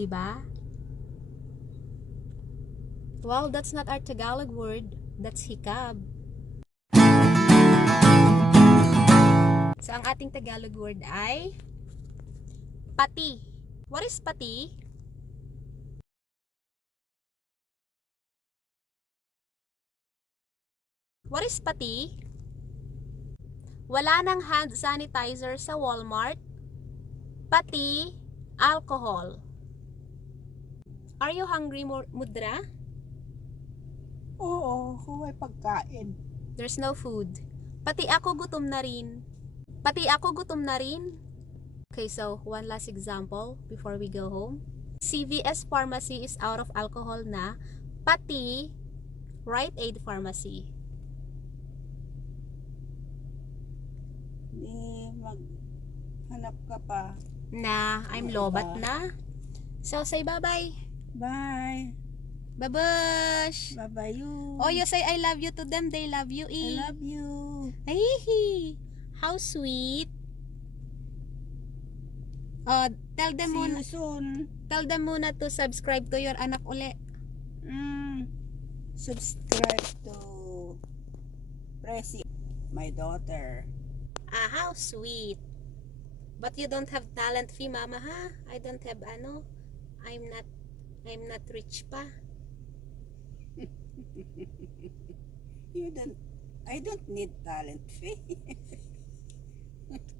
Diba? Well, that's not our Tagalog word. That's hikab. So, ang ating Tagalog word ay pati. What is pati? What is pati? Wala nang hand sanitizer sa Walmart, pati alcohol. Are you hungry, Mudra? Oo, kung may pagkain. There's no food. Pati ako gutom na rin. Pati ako gutom na rin. Okay, so one last example before we go home. CVS Pharmacy is out of alcohol na, pati Rite Aid Pharmacy. Maghanap ka pa. Na, I'm lobat na. So, say bye-bye. Bye. Babush! Bye-bye you. Oh, you say I love you to them, they love you. I love you. Ay, how sweet. Oh, tell them See muna, you soon. tell them muna to subscribe to your anak uli. Subscribe to Presi, my daughter. Ah, how sweet. But you don't have talent fee, mama, ha? I don't have ano. I'm not rich pa. I don't need talent fee.